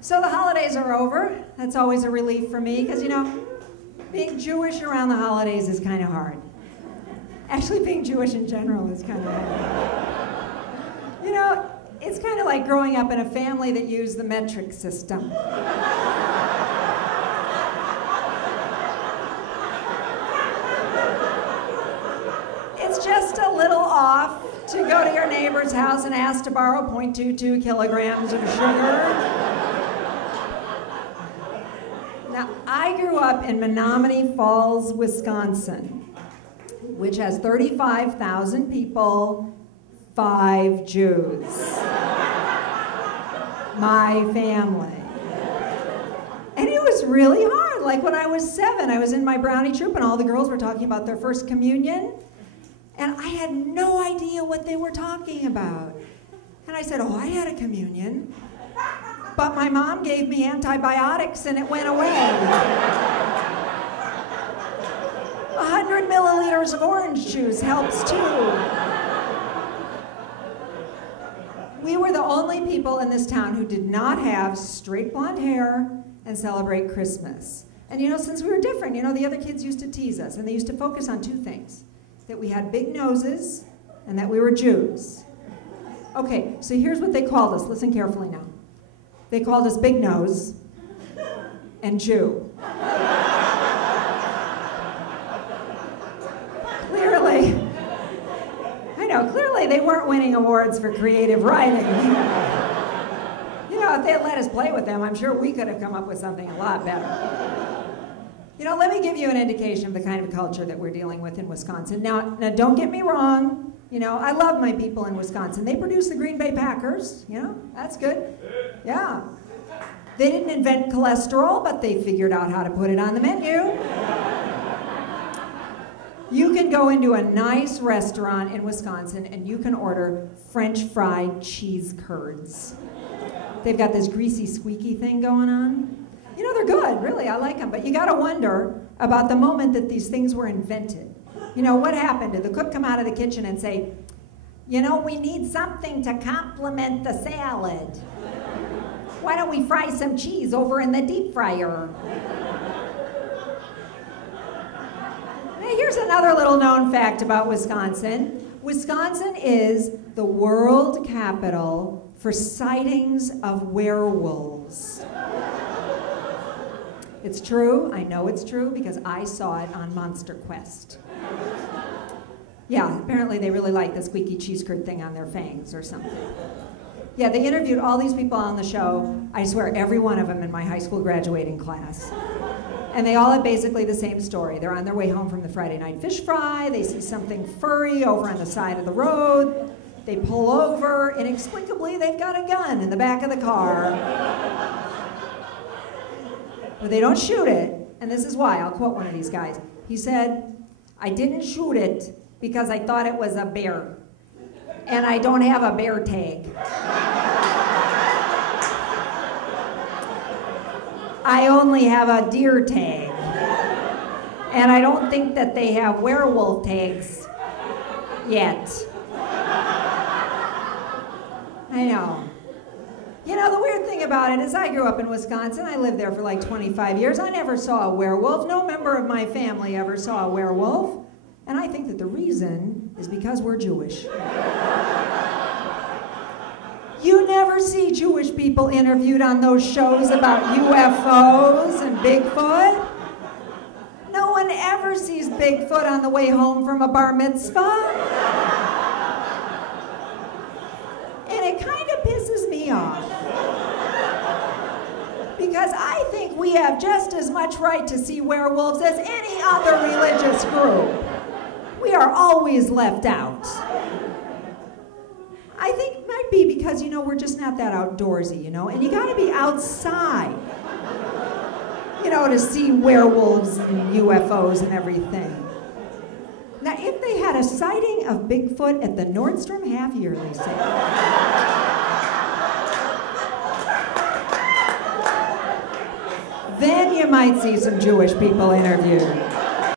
So the holidays are over. That's always a relief for me because, you know, being Jewish around the holidays is kind of hard. Actually, being Jewish in general is kind of hard. You know, it's kind of like growing up in a family that used the metric system. It's just a little off to go to your neighbor's house and ask to borrow 0.22 kilograms of sugar. Now, I grew up in Menominee Falls, Wisconsin, which has 35,000 people, 5 Jews. My family. And it was really hard. Like when I was 7, I was in my brownie troop and all the girls were talking about their first communion. And I had no idea what they were talking about. And I said, oh, I had a communion. But my mom gave me antibiotics and it went away. 100 milliliters of orange juice helps too. We were the only people in this town who did not have straight blonde hair and celebrate Christmas. And you know, since we were different, you know, the other kids used to tease us and they used to focus on 2 things. That we had big noses and that we were Jews. Okay, so here's what they called us. Listen carefully now. They called us Big Nose and Jew. Clearly they weren't winning awards for creative writing. You know, if they had let us play with them, I'm sure we could have come up with something a lot better. You know, let me give you an indication of the kind of culture that we're dealing with in Wisconsin. Now don't get me wrong. You know, I love my people in Wisconsin. They produce the Green Bay Packers. You know, that's good. Yeah. They didn't invent cholesterol, but they figured out how to put it on the menu. You can go into a nice restaurant in Wisconsin and you can order French fried cheese curds. They've got this greasy, squeaky thing going on. You know, they're good, really, I like them. But you gotta wonder about the moment that these things were invented. You know, what happened? Did the cook come out of the kitchen and say, you know, we need something to complement the salad. Why don't we fry some cheese over in the deep fryer? Here's another little known fact about Wisconsin. Wisconsin is the world capital for sightings of werewolves. It's true, I know it's true because I saw it on Monster Quest. Yeah, apparently they really like the squeaky cheese curd thing on their fangs or something. Yeah, they interviewed all these people on the show. I swear every one of them in my high school graduating class. And they all have basically the same story. They're on their way home from the Friday night fish fry. They see something furry over on the side of the road. They pull over. Inexplicably, they've got a gun in the back of the car. But they don't shoot it. And this is why. I'll quote one of these guys. He said, I didn't shoot it because I thought it was a bear. And I don't have a bear tag. I only have a deer tag. And I don't think that they have werewolf tags yet. I know. You know, the weird thing about it is I grew up in Wisconsin. I lived there for like 25 years. I never saw a werewolf. No member of my family ever saw a werewolf. And I think that the reason is because we're Jewish. You never see Jewish people interviewed on those shows about UFOs and Bigfoot. No one ever sees Bigfoot on the way home from a bar mitzvah. And it kind of pisses me off. Because I think we have just as much right to see werewolves as any other religious group. We are always left out. I think it might be because, you know, we're just not that outdoorsy, you know, and you gotta be outside, you know, to see werewolves and UFOs and everything. Now, if they had a sighting of Bigfoot at the Nordstrom half-yearly sale, then you might see some Jewish people interviewed.